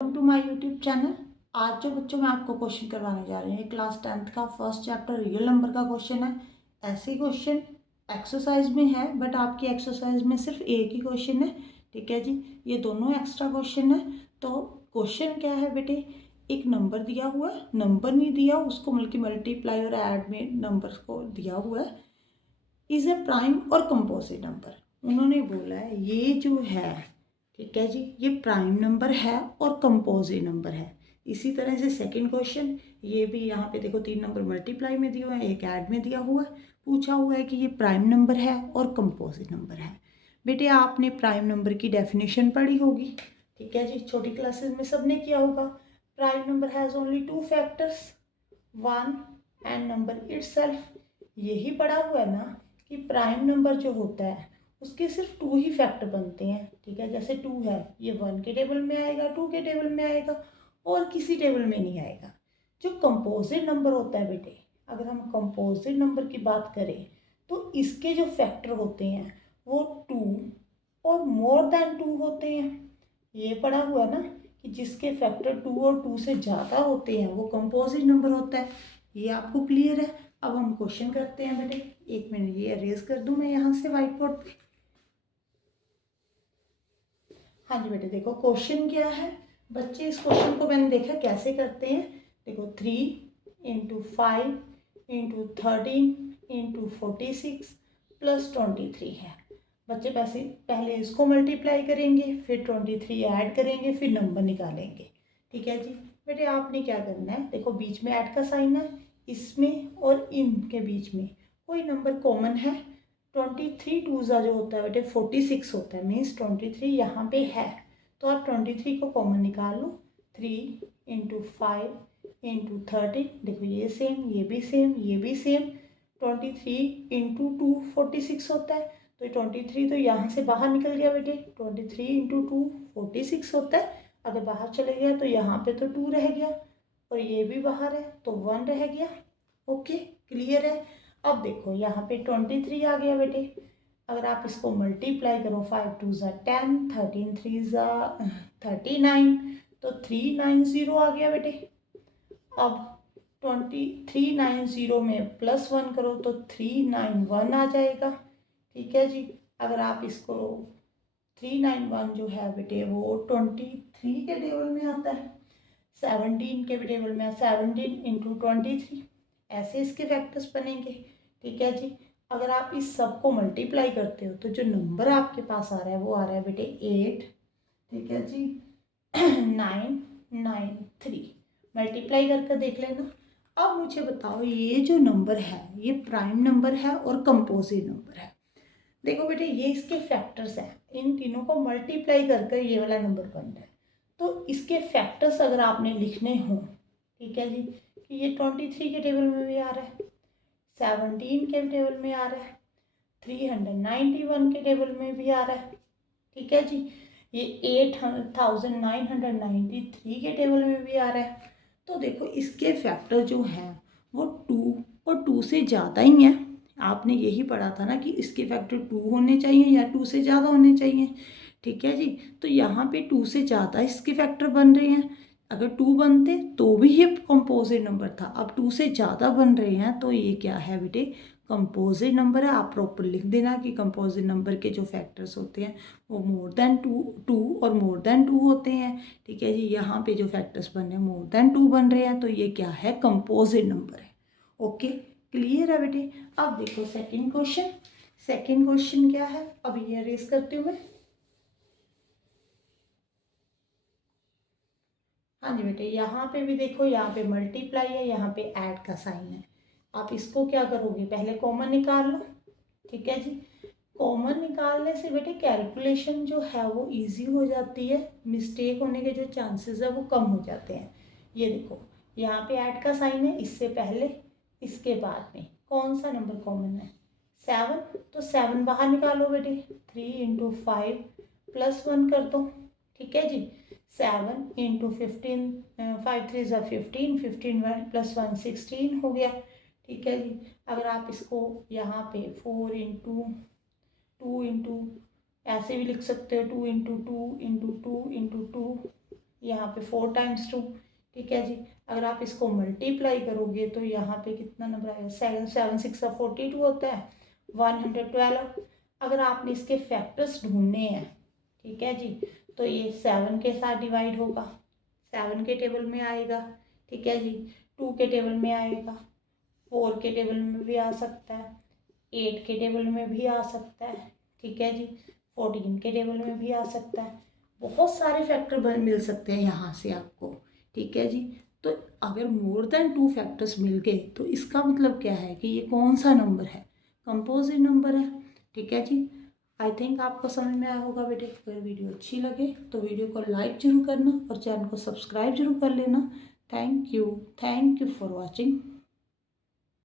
Welcome to my YouTube channel. आज जो बच्चों मैं आपको क्वेश्चन करवाने जा रही हूँ, क्लास 10th का फर्स्ट चैप्टर रियल नंबर का क्वेश्चन है। ऐसे क्वेश्चन एक्सरसाइज में है, बट आपकी एक्सरसाइज में सिर्फ एक ही क्वेश्चन है। ठीक है जी, ये दोनों एक्स्ट्रा क्वेश्चन है। तो क्वेश्चन क्या है बेटे, एक नंबर दिया हुआ है, नंबर नहीं दिया, उसको मल्टीप्लाई और ऐड में नंबर्स को दिया हुआ है। इज ए प्राइम और कंपोजिट नंबर। उन्होंने बोला है ये जो है, ठीक है जी, ये प्राइम नंबर है और कंपोजिट नंबर है। इसी तरह से सेकंड क्वेश्चन, ये भी यहाँ पे देखो 3 नंबर मल्टीप्लाई में दिए हुए हैं, एक ऐड में दिया हुआ है। पूछा हुआ है कि ये प्राइम नंबर है और कंपोजिट नंबर है। बेटे आपने प्राइम नंबर की डेफिनेशन पढ़ी होगी, ठीक है जी, छोटी क्लासेस में सबने किया होगा। Prime number has only 2 factors, 1 and number itself. यही पढ़ा हुआ है ना कि प्राइम नंबर जो होता है उसके सिर्फ 2 ही फैक्टर बनते हैं। ठीक है, जैसे 2 है, ये 1 के टेबल में आएगा, 2 के टेबल में आएगा और किसी टेबल में नहीं आएगा। जो कंपोजिट नंबर होता है बेटे, अगर हम कंपोजिट नंबर की बात करें तो इसके जो फैक्टर होते हैं वो 2 और मोर देन 2 होते हैं। ये पढ़ा हुआ है ना कि जिसके फैक्टर 2 और 2 से ज़्यादा होते हैं वो कंपोजिट नंबर होता है। ये आपको क्लियर है। अब हम क्वेश्चन करते हैं बेटे। एक मिनट, ये अरेज कर दूं मैं यहाँ से व्हाइट बोर्ड पे। हाँ जी बेटे, देखो क्वेश्चन क्या है। बच्चे इस क्वेश्चन को मैंने देखा कैसे करते हैं। देखो 3 × 5 × 13 × 46 प्लस 23 है। बच्चे पहले इसको मल्टीप्लाई करेंगे, फिर 23 ऐड करेंगे, फिर नंबर निकालेंगे। ठीक है जी बेटे, आपने क्या करना है, देखो बीच में ऐड का साइन है, इसमें और इनके बीच में कोई नंबर कॉमन है। 23 टूज़ा जो होता है बेटे 46 होता है, मीन्स 23 यहाँ पे है, तो आप 23 को कॉमन निकाल लो। 3 × 5 × 13, देखो ये सेम, ये भी सेम, ये भी सेम। 23 × 2 46 होता है, तो 23 तो यहाँ से बाहर निकल गया बेटे। 23 × 2 46 होता है, अगर बाहर चले गया तो यहाँ पे तो 2 रह गया और ये भी बाहर है तो 1 रह गया। ओके, क्लियर है। अब देखो यहाँ पे 23 आ गया बेटे। अगर आप इसको मल्टीप्लाई करो, 5 × 2 = 10, 13 × 3 = 39, तो 390 आ गया बेटे। अब 2390 में +1 करो तो 391 आ जाएगा। ठीक है जी, अगर आप इसको 391 जो है बेटे वो 23 के टेबल में आता है, 17 के टेबल में, 17 × 23, ऐसे इसके फैक्टर्स बनेंगे। ठीक है जी, अगर आप इस सब को मल्टीप्लाई करते हो तो जो नंबर आपके पास आ रहा है वो आ रहा है बेटे 8। ठीक है जी 993, मल्टीप्लाई करके देख लेना। अब मुझे बताओ ये जो नंबर है ये प्राइम नंबर है और कंपोजिट नंबर है। देखो बेटे ये इसके फैक्टर्स हैं, इन तीनों को मल्टीप्लाई करके ये वाला नंबर बन रहा है। तो इसके फैक्टर्स अगर आपने लिखने हो, ठीक है जी, कि ये 23 के टेबल में भी आ रहा है, 17 के टेबल में आ रहा है, 391 के टेबल में भी आ रहा है। ठीक है जी, ये 8993 के टेबल में भी आ रहा है। तो देखो इसके फैक्टर जो हैं वो 2 और 2 से ज़्यादा ही हैं। आपने यही पढ़ा था ना कि इसके फैक्टर 2 होने चाहिए या 2 से ज़्यादा होने चाहिए। ठीक है जी, तो यहाँ पे 2 से ज़्यादा इसके फैक्टर बन रहे हैं। अगर 2 बनते तो भी ये कंपोजिट नंबर था, अब 2 से ज़्यादा बन रहे हैं तो ये क्या है बेटे, कंपोजिट नंबर है। आप प्रॉपर लिख देना कि कंपोजिट नंबर के जो फैक्टर्स होते हैं वो मोर देन 2 और मोर देन 2 होते हैं। ठीक है जी, यहाँ पे जो फैक्टर्स बन रहे हैं मोर देन 2 बन रहे हैं, तो ये क्या है, कंपोजिट नंबर है। ओके, क्लियर है बेटे। अब देखो सेकंड क्वेश्चन। सेकंड क्वेश्चन क्या है, अब ये अरेज करती हूँ मैं। हाँ जी बेटे, यहाँ पे भी देखो, यहाँ पे मल्टीप्लाई है, यहाँ पे ऐड का साइन है। आप इसको क्या करोगे, पहले कॉमन निकाल लो। ठीक है जी, कॉमन निकालने से बेटे कैलकुलेशन जो है वो इजी हो जाती है, मिस्टेक होने के जो चांसेस है वो कम हो जाते हैं। ये देखो यहाँ पे ऐड का साइन है, इससे पहले इसके बाद में कौन सा नंबर कॉमन है, 7, तो 7 बाहर निकालो बेटे। 3 × 5 +1 कर दो। ठीक है जी, 7 × 15, 5 3 = 15, 15 + 1 16 हो गया। ठीक है जी, अगर आप इसको यहाँ पे 4 × 2 × ऐसे भी लिख सकते हो, 2 × 2 × 2 × 2, यहाँ पे 4 टाइम्स 2, ठीक है जी। अगर आप इसको मल्टीप्लाई करोगे तो यहाँ पे कितना नंबर आएगा, 7 7 6 42 होता है, 112। अगर आपने इसके फैक्टर्स ढूंढने हैं, ठीक है जी, तो ये 7 के साथ डिवाइड होगा, 7 के टेबल में आएगा, ठीक है जी, 2 के टेबल में आएगा, 4 के टेबल में भी आ सकता है, 8 के टेबल में भी आ सकता है, ठीक है जी, 14 के टेबल में भी आ सकता है। बहुत सारे फैक्टर मिल सकते हैं यहाँ से आपको, ठीक है जी। तो अगर मोर देन 2 फैक्टर्स मिल गए तो इसका मतलब क्या है कि ये कौन सा नंबर है, कंपोजिट नंबर है, ठीक है जी। आई थिंक आपको समझ में आया होगा बेटे। अगर वीडियो अच्छी लगे तो वीडियो को लाइक जरूर करना और चैनल को सब्सक्राइब जरूर कर लेना। Thank you for watching.